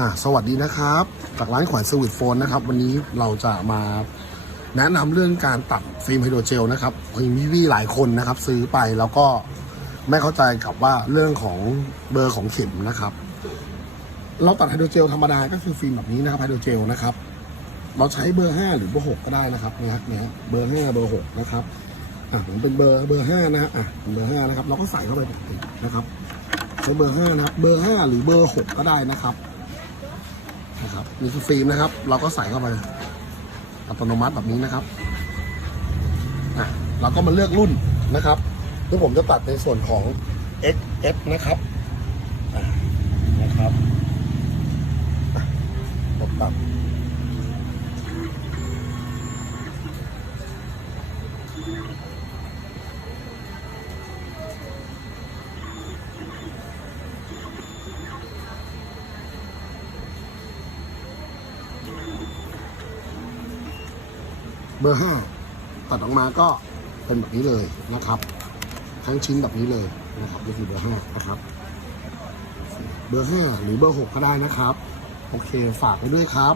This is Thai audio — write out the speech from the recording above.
อ่าสวัสดีนะครับ จากร้านขวัญสวิตโฟนนะครับ วันนี้เราจะมาแนะนำเรื่องการตัดฟิล์มไฮโดรเจลนะครับมีพี่ๆหลายคนนะครับ ซื้อไปแล้วก็ไม่เข้าใจกับว่าเรื่องของเบอร์ของเข็มนะครับ เราตัดไฮโดรเจลธรรมดาก็คือฟิล์มแบบนี้นะครับไฮโดรเจลนะครับ เราใช้เบอร์ห้าหรือเบอร์หกก็ได้นะครับเนี่ยเนี่ยฮะเบอร์ห้าเบอร์หกนะครับอะผมเป็นเบอร์เบอร์ห้านะอะเบอร์ห้านะครับ เราก็ใส่เข้าไปนะครับใช้เบอร์ห้านะครับ เบอร์ห้าหรือเบอร์หกก็ได้นะครับ นะครับนี่คือฟิล์มนะครับ เราก็ใส่เข้าไปอัตโนมัติแบบนี้นะครับอะเราก็มาเลือกรุ่นนะครับที่ผมจะตัดในส่วนของ XF นะครับนะครับกดตัด เบอร์ห้าตัดออกมาก็เป็นแบบนี้เลยนะครับ ทั้งชิ้นแบบนี้เลยนะครับนี่คือเบอร์ห้านะครับ เบอร์ห้าหรือเบอร์หกก็ได้นะครับ โอเคฝากไปด้วยครับ